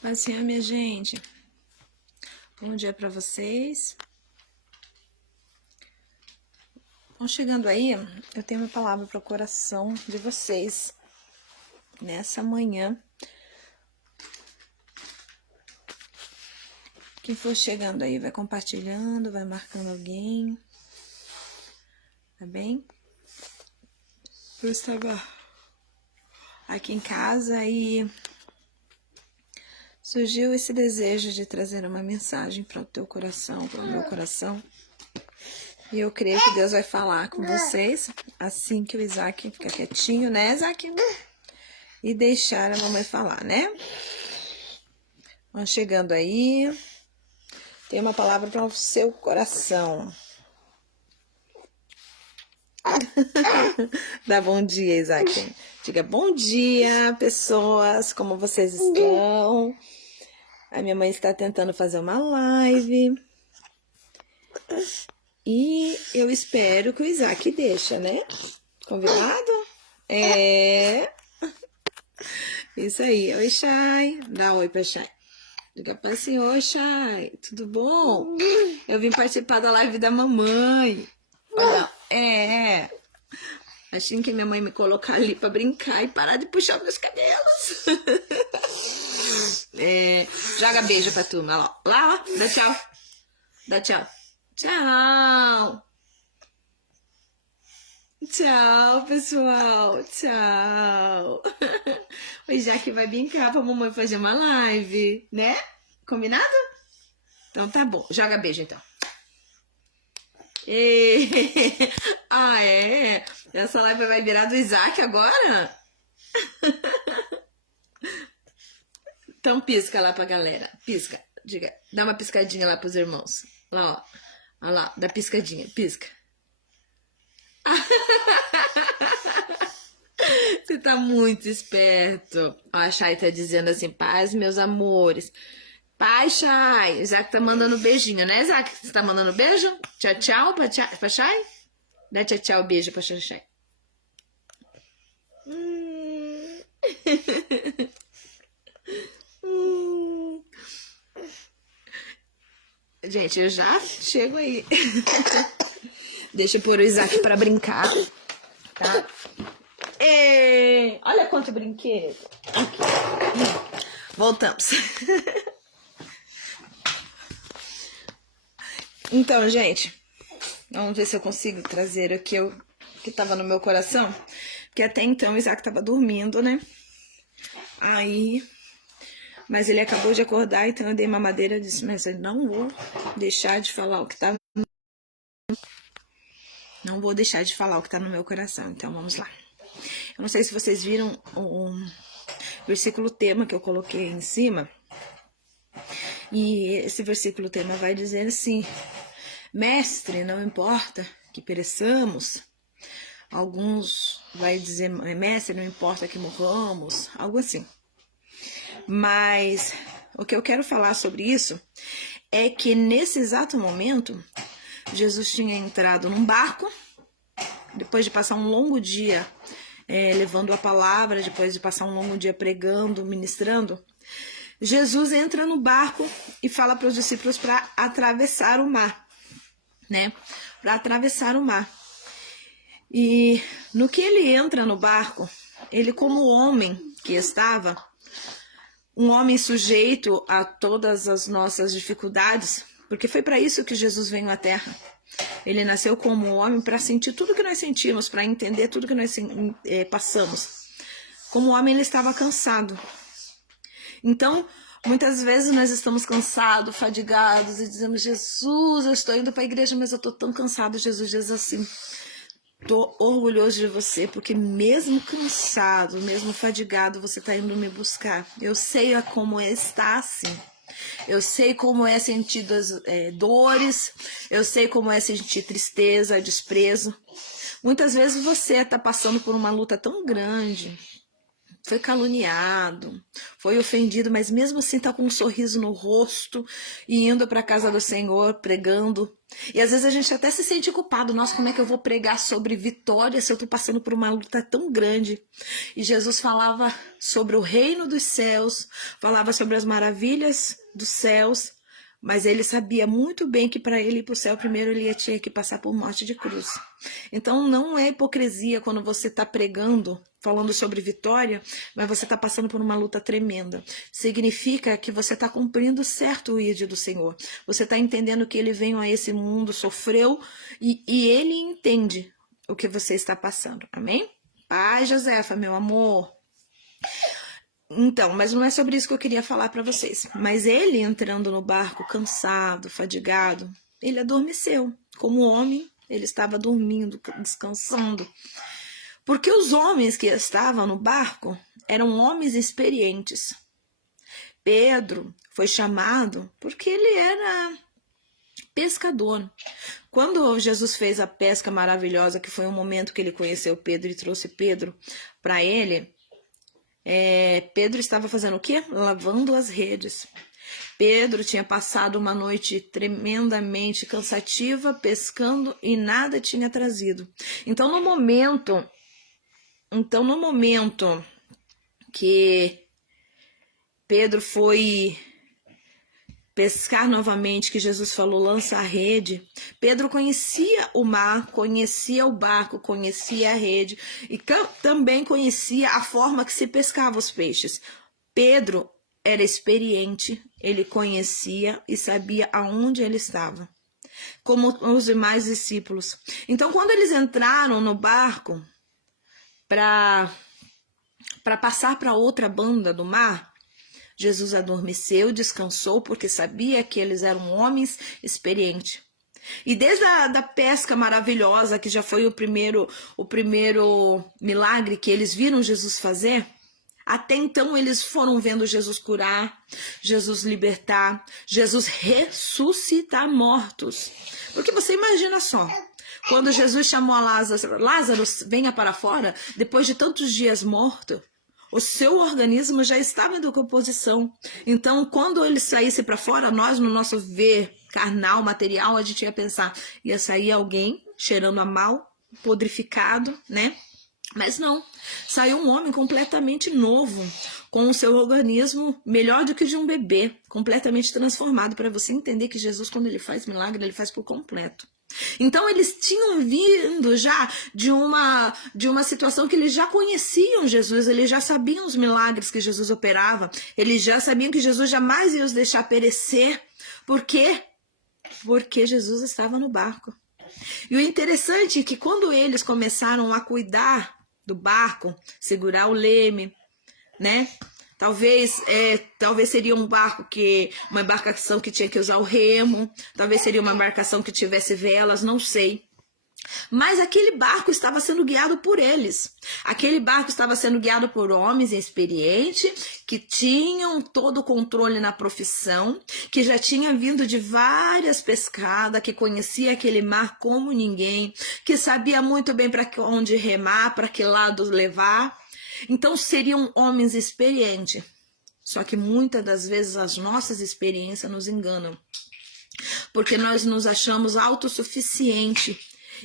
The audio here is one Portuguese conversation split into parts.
Passear, minha gente. Bom dia para vocês. Vão chegando aí, eu tenho uma palavra para o coração de vocês nessa manhã. Quem for chegando aí, vai compartilhando, vai marcando alguém. Tá bem? Eu estava aqui em casa e surgiu esse desejo de trazer uma mensagem para o teu coração, para o meu coração. E eu creio que Deus vai falar com vocês assim que o Isaac ficar quietinho, né, Isaac? E deixar a mamãe falar, né? Vão chegando aí. Tem uma palavra para o seu coração. Dá bom dia, Isaac. Diga bom dia, pessoas. Como vocês estão? A minha mãe está tentando fazer uma live. E eu espero que o Isaac deixa, né? Convidado? É. Isso aí. Oi, Chay. Dá oi pra Chay. Diga pra assim, oi, Chay. Tudo bom? Eu vim participar da live da mamãe. Olha, achei que minha mãe me colocar ali pra brincar e parar de puxar meus cabelos. Joga beijo pra turma. Lá, ó. Dá tchau. Dá tchau. Tchau. Tchau, pessoal. Tchau. O Isaac vai brincar pra mamãe fazer uma live, né? Combinado? Então tá bom. Joga beijo, então. Ah, é? Essa live vai virar do Isaac agora? Então pisca lá pra galera. Pisca. Diga. Dá uma piscadinha lá pros irmãos. Lá, ó. Olha lá. Dá piscadinha. Pisca. Você tá muito esperto. Ó, a Chay tá dizendo assim, paz, meus amores. Pai, Chay. Isaac tá mandando beijinho, né, Isaac? Você tá mandando beijo? Tchau, tchau pra Chay? Dá tchau, tchau, beijo pra Chay. Gente, eu já chego aí. Deixa eu pôr o Isaac pra brincar, tá? Olha quanto brinquedo. Aqui. Voltamos. Então, gente, vamos ver se eu consigo trazer aqui o que tava no meu coração. Porque até então o Isaac tava dormindo, né? Mas ele acabou de acordar, então eu dei mamadeira e disse, mas eu não vou deixar de falar o que tá... Não vou deixar de falar o que tá no meu coração, então vamos lá. Eu não sei se vocês viram o versículo tema que eu coloquei em cima. E esse versículo tema vai dizer assim, mestre, não importa que pereçamos. Alguns vai dizer, mestre, não importa que morramos, algo assim. Mas o que eu quero falar sobre isso é que nesse exato momento, Jesus tinha entrado num barco, depois de passar um longo dia levando a palavra, depois de passar um longo dia pregando, ministrando, Jesus entra no barco e fala para os discípulos para atravessar o mar, né? Para atravessar o mar. E no que ele entra no barco, ele como homem que estava, um homem sujeito a todas as nossas dificuldades, porque foi para isso que Jesus veio à Terra. Ele nasceu como homem para sentir tudo que nós sentimos, para entender tudo que nós passamos. Como homem, ele estava cansado. Então, muitas vezes nós estamos cansados, fadigados e dizemos, Jesus, eu estou indo para a igreja, mas eu estou tão cansado. Jesus diz assim, estou orgulhoso de você, porque mesmo cansado, mesmo fadigado, você está indo me buscar. Eu sei como está assim. Eu sei como é sentir dores, eu sei como é sentir tristeza, desprezo. Muitas vezes você está passando por uma luta tão grande, foi caluniado, foi ofendido, mas mesmo assim está com um sorriso no rosto e indo para a casa do Senhor, pregando. E às vezes a gente até se sente culpado. Nossa, como é que eu vou pregar sobre vitória se eu estou passando por uma luta tão grande? E Jesus falava sobre o reino dos céus, falava sobre as maravilhas dos céus, mas ele sabia muito bem que para ele ir para o céu, primeiro ele tinha que passar por morte de cruz. Então não é hipocrisia quando você está pregando, falando sobre vitória, mas você está passando por uma luta tremenda. Significa que você está cumprindo certo o ID do Senhor. Você está entendendo que ele veio a esse mundo, sofreu, e ele entende o que você está passando. Amém? Pai, Josefa, meu amor. Então, mas não é sobre isso que eu queria falar para vocês. Mas ele entrando no barco, cansado, fadigado, ele adormeceu. Como homem, ele estava dormindo, descansando. Porque os homens que estavam no barco eram homens experientes. Pedro foi chamado porque ele era pescador. Quando Jesus fez a pesca maravilhosa, que foi um momento que ele conheceu Pedro e trouxe Pedro para ele, Pedro estava fazendo o quê? Lavando as redes. Pedro tinha passado uma noite tremendamente cansativa, pescando e nada tinha trazido. Então, no momento que Pedro foi pescar novamente, que Jesus falou, lança a rede, Pedro conhecia o mar, conhecia o barco, conhecia a rede e também conhecia a forma que se pescava os peixes. Pedro era experiente, ele conhecia e sabia aonde ele estava, como os demais discípulos. Então, quando eles entraram no barco para passar para outra banda do mar, Jesus adormeceu, descansou, porque sabia que eles eram homens experientes. E desde a pesca maravilhosa, que já foi o primeiro milagre que eles viram Jesus fazer, até então eles foram vendo Jesus curar, Jesus libertar, Jesus ressuscitar mortos. Porque você imagina só, quando Jesus chamou a Lázaro, Lázaro, venha para fora, depois de tantos dias morto, o seu organismo já estava em decomposição. Então, quando ele saísse para fora, nós, no nosso ver carnal, material, a gente ia pensar, ia sair alguém cheirando a mal, podrificado, né? Mas não, saiu um homem completamente novo, com o seu organismo melhor do que o de um bebê, completamente transformado, para você entender que Jesus, quando ele faz milagre, ele faz por completo. Então eles tinham vindo já de uma situação que eles já conheciam Jesus, eles já sabiam os milagres que Jesus operava, eles já sabiam que Jesus jamais ia os deixar perecer. Por quê? Porque Jesus estava no barco. E o interessante é que quando eles começaram a cuidar do barco, segurar o leme, né? Talvez seria uma embarcação que tinha que usar o remo, talvez seria uma embarcação que tivesse velas, não sei. Mas aquele barco estava sendo guiado por eles. Aquele barco estava sendo guiado por homens experientes, que tinham todo o controle na profissão, que já tinha vindo de várias pescadas, que conhecia aquele mar como ninguém, que sabia muito bem para onde remar, para que lado levar. Então seriam homens experientes. Só que muitas das vezes as nossas experiências nos enganam, porque nós nos achamos autossuficientes.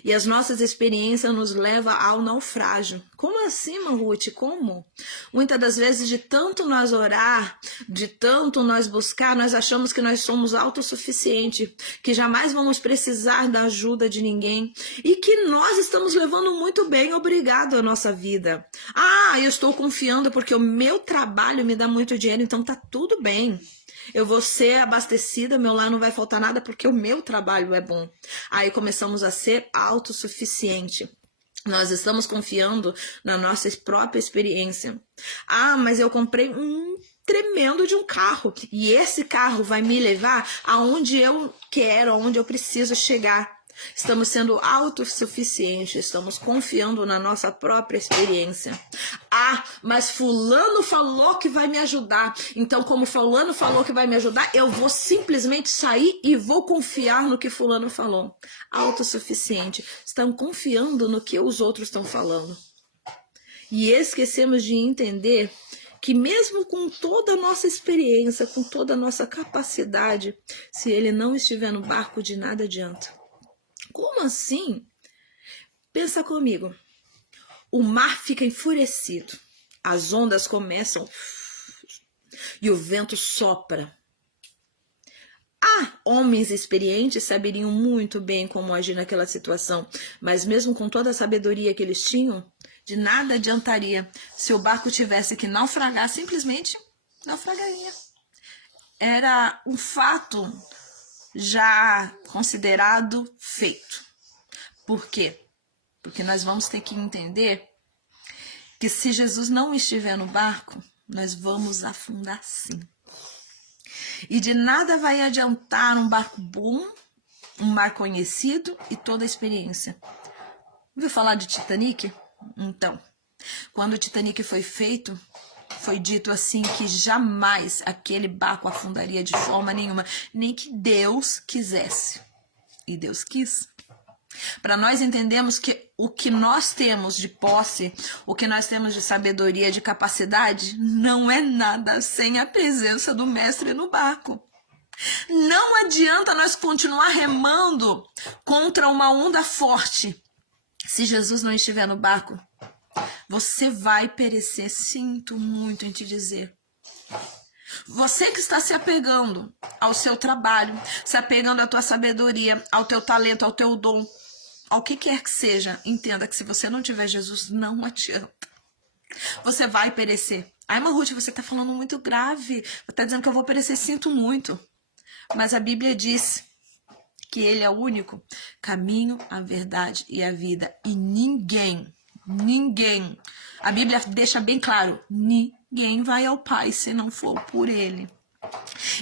E as nossas experiências nos levam ao naufrágio. Como assim, Ruth? Como? Muitas das vezes, de tanto nós orar, de tanto nós buscar, nós achamos que nós somos autossuficientes, que jamais vamos precisar da ajuda de ninguém e que nós estamos levando muito bem, obrigado, a nossa vida. Ah, eu estou confiando porque o meu trabalho me dá muito dinheiro, então tá tudo bem. Eu vou ser abastecida, meu lar não vai faltar nada porque o meu trabalho é bom. Aí começamos a ser autossuficiente. Nós estamos confiando na nossa própria experiência. Ah, mas eu comprei um tremendo de um carro e esse carro vai me levar aonde eu quero, aonde eu preciso chegar. Estamos sendo autossuficientes, estamos confiando na nossa própria experiência. Ah, mas fulano falou que vai me ajudar. Então, como fulano falou que vai me ajudar, eu vou simplesmente sair e vou confiar no que fulano falou. Autossuficiente. Estão confiando no que os outros estão falando. E esquecemos de entender que mesmo com toda a nossa experiência, com toda a nossa capacidade, se ele não estiver no barco, de nada adianta. Como assim? Pensa comigo. O mar fica enfurecido, as ondas começam e o vento sopra. Homens experientes saberiam muito bem como agir naquela situação, mas mesmo com toda a sabedoria que eles tinham, de nada adiantaria. Se o barco tivesse que naufragar, simplesmente naufragaria. Era um fato já considerado feito. Por quê? Porque nós vamos ter que entender que se Jesus não estiver no barco, nós vamos afundar sim. E de nada vai adiantar um barco bom, um mar conhecido e toda a experiência. Ouviu falar de Titanic? Então, quando o Titanic foi feito, foi dito assim que jamais aquele barco afundaria de forma nenhuma, nem que Deus quisesse. E Deus quis. Para nós entendermos que o que nós temos de posse, o que nós temos de sabedoria, de capacidade, não é nada sem a presença do mestre no barco. Não adianta nós continuar remando contra uma onda forte. Se Jesus não estiver no barco, você vai perecer. Sinto muito em te dizer. Você que está se apegando ao seu trabalho, se apegando à tua sabedoria, ao teu talento, ao teu dom, ao que quer que seja, entenda que se você não tiver Jesus, não adianta. Você vai perecer. Ai, Ruth, você está falando muito grave. Você está dizendo que eu vou perecer. Sinto muito. Mas a Bíblia diz que ele é o único caminho, a verdade e a vida. E ninguém, a Bíblia deixa bem claro, ninguém vai ao Pai se não for por ele.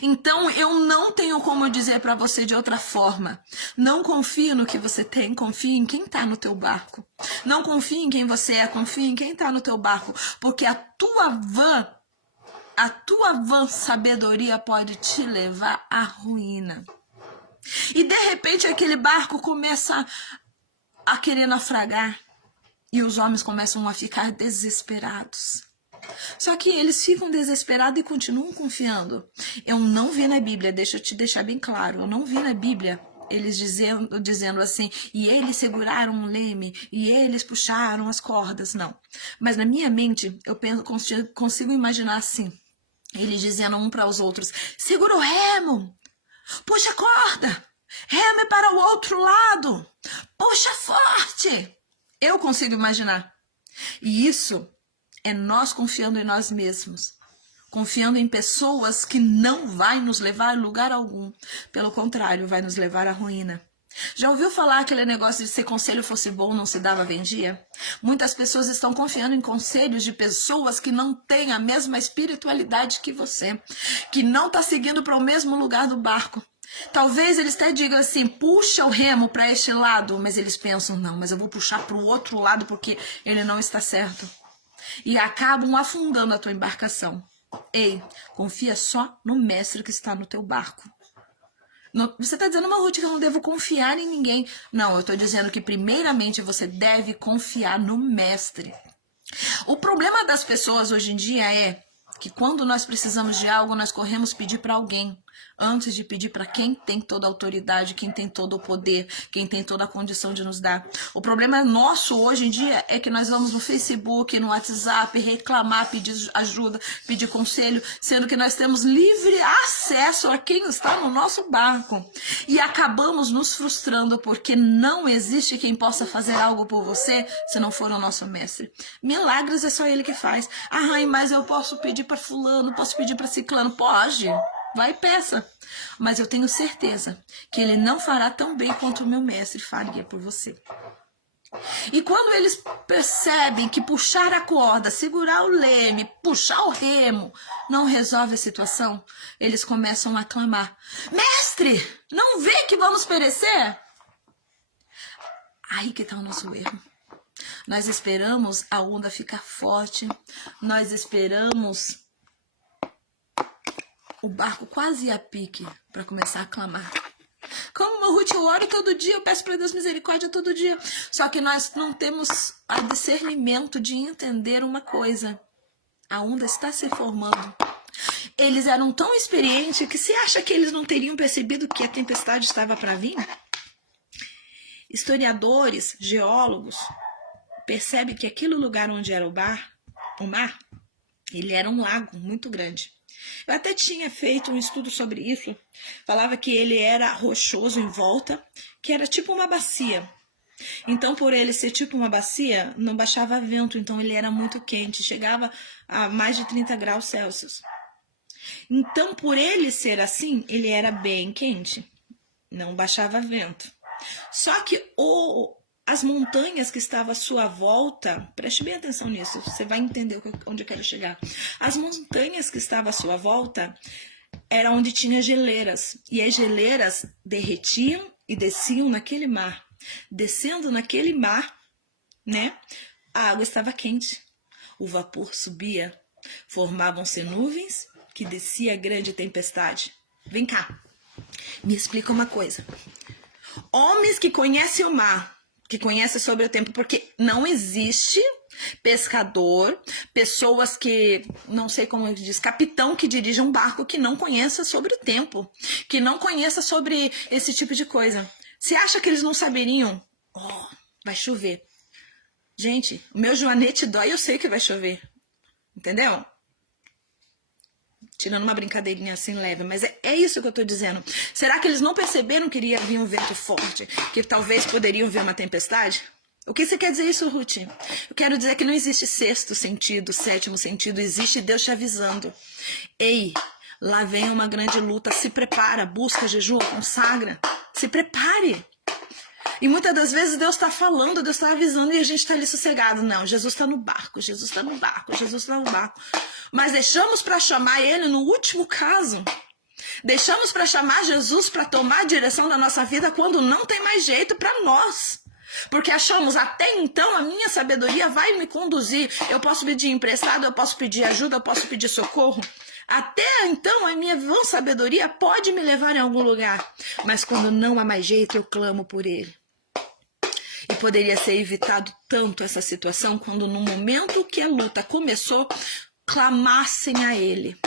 Então, eu não tenho como dizer para você de outra forma. Não confie no que você tem, confie em quem está no teu barco. Não confie em quem você é, confie em quem está no teu barco. Porque a tua vã sabedoria pode te levar à ruína. E de repente aquele barco começa a querer naufragar. E os homens começam a ficar desesperados. Só que eles ficam desesperados e continuam confiando. Eu não vi na Bíblia, deixa eu te deixar bem claro, eu não vi na Bíblia eles dizendo assim, e eles seguraram o leme, e eles puxaram as cordas, não. Mas na minha mente, eu consigo imaginar assim, eles dizendo um para os outros, segura o remo, puxa a corda, reme para o outro lado, puxa forte. Eu consigo imaginar. E isso é nós confiando em nós mesmos, confiando em pessoas que não vai nos levar a lugar algum. Pelo contrário, vai nos levar à ruína. Já ouviu falar aquele negócio de se conselho fosse bom, não se dava vendia? Muitas pessoas estão confiando em conselhos de pessoas que não têm a mesma espiritualidade que você, que não está seguindo para o mesmo lugar do barco. Talvez eles até digam assim, puxa o remo para este lado, mas eles pensam, não, mas eu vou puxar para o outro lado porque ele não está certo. E acabam afundando a tua embarcação. Ei, confia só no mestre que está no teu barco. Você está dizendo, Ruth, que eu não devo confiar em ninguém. Não, eu estou dizendo que primeiramente você deve confiar no mestre. O problema das pessoas hoje em dia é que quando nós precisamos de algo, nós corremos pedir para alguém, antes de pedir para quem tem toda a autoridade, quem tem todo o poder, quem tem toda a condição de nos dar. O problema nosso hoje em dia é que nós vamos no Facebook, no WhatsApp, reclamar, pedir ajuda, pedir conselho, sendo que nós temos livre acesso a quem está no nosso barco. E acabamos nos frustrando porque não existe quem possa fazer algo por você se não for o nosso mestre. Milagres é só ele que faz. Mas eu posso pedir para fulano, posso pedir para ciclano. Pode. Vai e peça. Mas eu tenho certeza que ele não fará tão bem quanto o meu mestre faria por você. E quando eles percebem que puxar a corda, segurar o leme, puxar o remo, não resolve a situação, eles começam a clamar, mestre, não vê que vamos perecer? Aí que está o nosso erro. Nós esperamos a onda ficar forte, nós esperamos o barco quase ir a pique para começar a clamar. Como irmã Ruth, eu oro todo dia, eu peço para Deus misericórdia todo dia. Só que nós não temos o discernimento de entender uma coisa. A onda está se formando. Eles eram tão experientes que você acha que eles não teriam percebido que a tempestade estava para vir? Historiadores, geólogos, percebem que aquele lugar onde era o mar, ele era um lago muito grande. Eu até tinha feito um estudo sobre isso. Falava que ele era rochoso em volta, que era tipo uma bacia. Então, por ele ser tipo uma bacia, não baixava vento, então ele era muito quente, chegava a mais de 30 graus Celsius. Então, por ele ser assim, ele era bem quente, não baixava vento. Só que as montanhas que estavam à sua volta, preste bem atenção nisso, você vai entender onde eu quero chegar. As montanhas que estavam à sua volta era onde tinha geleiras, e as geleiras derretiam e desciam naquele mar. Descendo naquele mar, né, a água estava quente, o vapor subia, formavam-se nuvens que descia a grande tempestade. Vem cá, me explica uma coisa. Homens que conhecem o mar, que conhecem sobre o tempo, porque não existe pescador, pessoas que, não sei como eu diz, capitão que dirige um barco que não conheça sobre o tempo, que não conheça sobre esse tipo de coisa. Você acha que eles não saberiam? Oh, vai chover. Gente, o meu joanete dói, eu sei que vai chover. Entendeu? Tirando uma brincadeirinha assim leve, mas é isso que eu tô dizendo. Será que eles não perceberam que iria vir um vento forte, que talvez poderiam vir uma tempestade? O que você quer dizer isso, Ruth? Eu quero dizer que não existe sexto sentido, sétimo sentido, existe Deus te avisando. Ei, lá vem uma grande luta, se prepara, busca, jejua, consagra, se prepare. E muitas das vezes Deus está falando, Deus está avisando e a gente está ali sossegado. Não, Jesus está no barco, Jesus está no barco, Jesus está no barco. Mas deixamos para chamar Ele no último caso. Deixamos para chamar Jesus para tomar a direção da nossa vida quando não tem mais jeito para nós. Porque achamos, até então a minha sabedoria vai me conduzir. Eu posso pedir emprestado, eu posso pedir ajuda, eu posso pedir socorro. Até então a minha vã sabedoria pode me levar em algum lugar. Mas quando não há mais jeito, eu clamo por Ele. E poderia ser evitado tanto essa situação quando no momento que a luta começou, clamassem a Ele.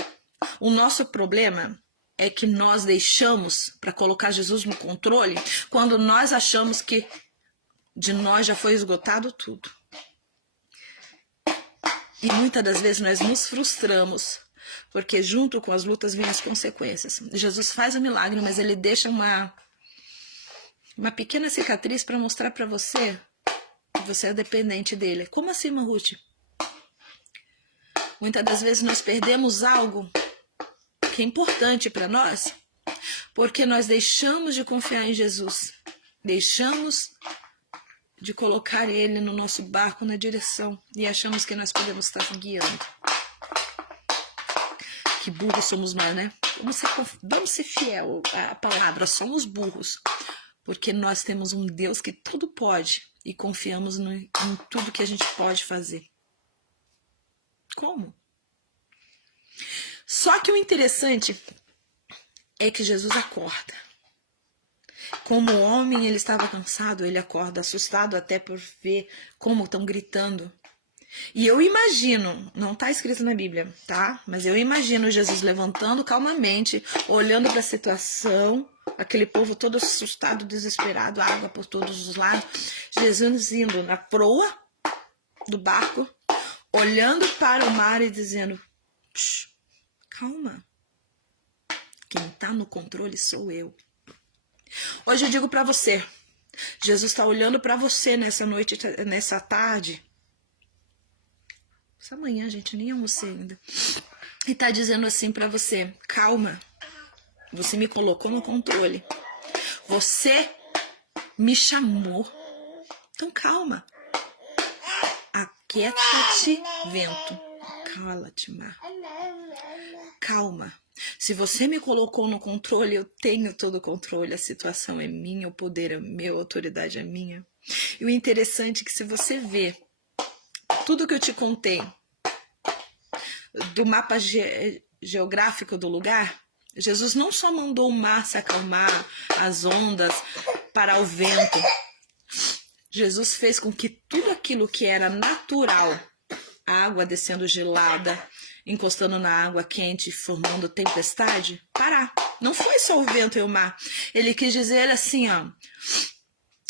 O nosso problema é que nós deixamos para colocar Jesus no controle quando nós achamos que de nós já foi esgotado tudo. E muitas das vezes nós nos frustramos, porque junto com as lutas vêm as consequências. Jesus faz o milagre, mas Ele deixa uma pequena cicatriz para mostrar para você que você é dependente dele. Como assim, irmã Ruth? Muitas das vezes nós perdemos algo que é importante para nós, porque nós deixamos de confiar em Jesus, deixamos de colocar Ele no nosso barco na direção e achamos que nós podemos estar guiando. Que burros somos nós, né? Vamos ser fiel à palavra, somos burros. Porque nós temos um Deus que tudo pode e confiamos em tudo que a gente pode fazer. Como? Só que o interessante é que Jesus acorda. Como homem, ele estava cansado, ele acorda assustado até por ver como estão gritando. E eu imagino, não está escrito na Bíblia, tá? Mas eu imagino Jesus levantando calmamente, olhando para a situação, aquele povo todo assustado, desesperado, água por todos os lados. Jesus indo na proa do barco, olhando para o mar e dizendo: calma, quem está no controle sou eu. Hoje eu digo para você, Jesus está olhando para você nessa noite, nessa tarde, essa manhã, gente, nem almocei ainda, e está dizendo assim para você: calma, você me colocou no controle, você me chamou, então calma, aquieta-te, vento, cala-te, mar, calma. Se você me colocou no controle, eu tenho todo o controle, a situação é minha, o poder é meu, a autoridade é minha. E o interessante é que se você vê tudo que eu te contei do mapa geográfico do lugar, Jesus não só mandou o mar se acalmar, as ondas, parar o vento. Jesus fez com que tudo aquilo que era natural, água descendo gelada, encostando na água quente, formando tempestade, parar. Não foi só o vento e o mar. Ele quis dizer assim, ó,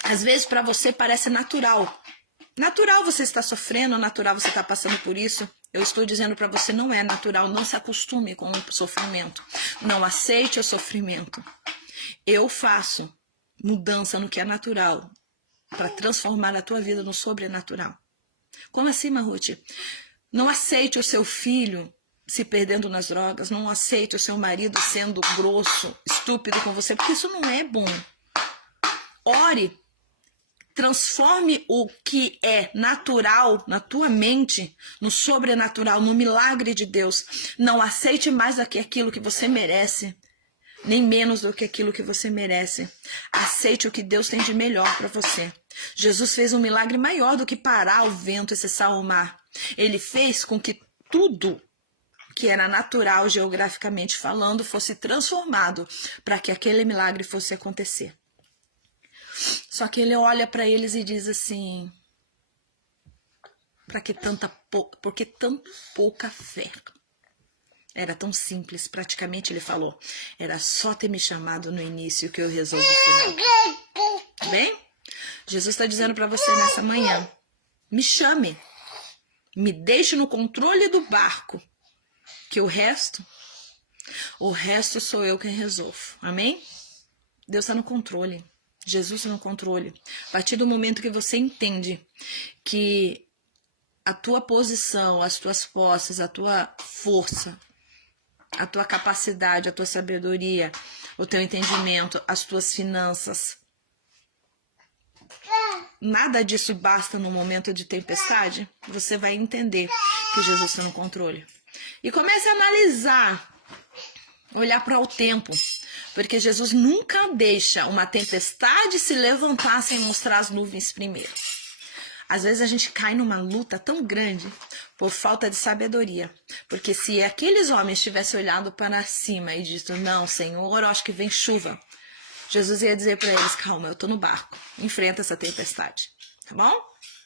às vezes para você parece natural. Natural você está sofrendo, natural você está passando por isso. Eu estou dizendo para você, não é natural, não se acostume com o sofrimento. Não aceite o sofrimento. Eu faço mudança no que é natural para transformar a tua vida no sobrenatural. Como assim, Marute? Não aceite o seu filho se perdendo nas drogas, não aceite o seu marido sendo grosso, estúpido com você, porque isso não é bom. Ore. Transforme o que é natural na tua mente, no sobrenatural, no milagre de Deus. Não aceite mais do que aquilo que você merece, nem menos do que aquilo que você merece. Aceite o que Deus tem de melhor para você. Jesus fez um milagre maior do que parar o vento e cessar o mar. Ele fez com que tudo que era natural, geograficamente falando, fosse transformado para que aquele milagre fosse acontecer. Só que ele olha para eles e diz assim, por que tão pouca fé? Era tão simples, praticamente ele falou, era só ter me chamado no início que eu resolvo o final. Bem? Jesus está dizendo para você nessa manhã, me chame, me deixe no controle do barco, que o resto sou eu quem resolvo. Amém? Deus está no controle. Jesus no controle. A partir do momento que você entende que a tua posição, as tuas posses, a tua força, a tua capacidade, a tua sabedoria, o teu entendimento, as tuas finanças, nada disso basta no momento de tempestade, você vai entender que Jesus está no controle. E comece a analisar, olhar para o tempo. Porque Jesus nunca deixa uma tempestade se levantar sem mostrar as nuvens primeiro. Às vezes a gente cai numa luta tão grande por falta de sabedoria. Porque se aqueles homens tivessem olhado para cima e dito, não, Senhor, eu acho que vem chuva. Jesus ia dizer para eles, calma, eu estou no barco, enfrenta essa tempestade. Tá bom?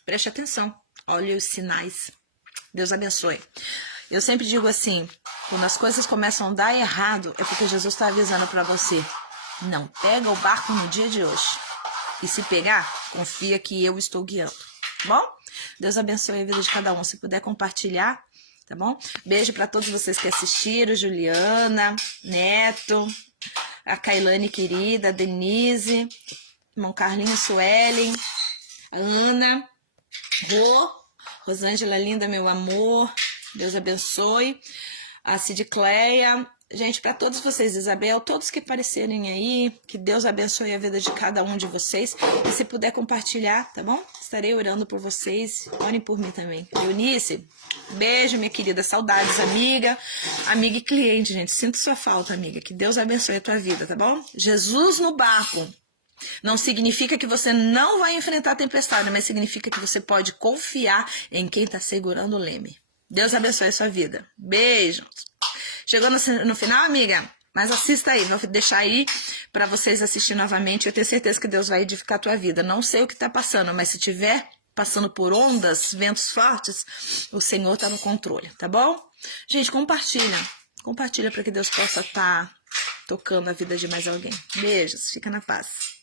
Preste atenção, olhe os sinais. Deus abençoe. Eu sempre digo assim, quando as coisas começam a dar errado, é porque Jesus está avisando para você. Não pega o barco no dia de hoje. E se pegar, confia que eu estou guiando. Tá bom? Deus abençoe a vida de cada um. Se puder compartilhar, tá bom? Beijo para todos vocês que assistiram. Juliana, Neto, a Kailane querida, a Denise, irmão Carlinhos, Suelen, a Ana, Rosângela linda, meu amor. Deus abençoe. A Cidicleia. Gente, para todos vocês, Isabel, todos que aparecerem aí, que Deus abençoe a vida de cada um de vocês. E se puder compartilhar, tá bom? Estarei orando por vocês. Orem por mim também. Eunice, beijo, minha querida. Saudades, amiga e cliente, gente. Sinto sua falta, amiga. Que Deus abençoe a tua vida, tá bom? Jesus no barco. Não significa que você não vai enfrentar a tempestade, mas significa que você pode confiar em quem está segurando o leme. Deus abençoe a sua vida. Beijos. Chegou no final, amiga? Mas assista aí. Vou deixar aí para vocês assistirem novamente. Eu tenho certeza que Deus vai edificar a tua vida. Não sei o que está passando, mas se tiver passando por ondas, ventos fortes, o Senhor está no controle, tá bom? Gente, compartilha. Compartilha para que Deus possa estar tocando a vida de mais alguém. Beijos. Fica na paz.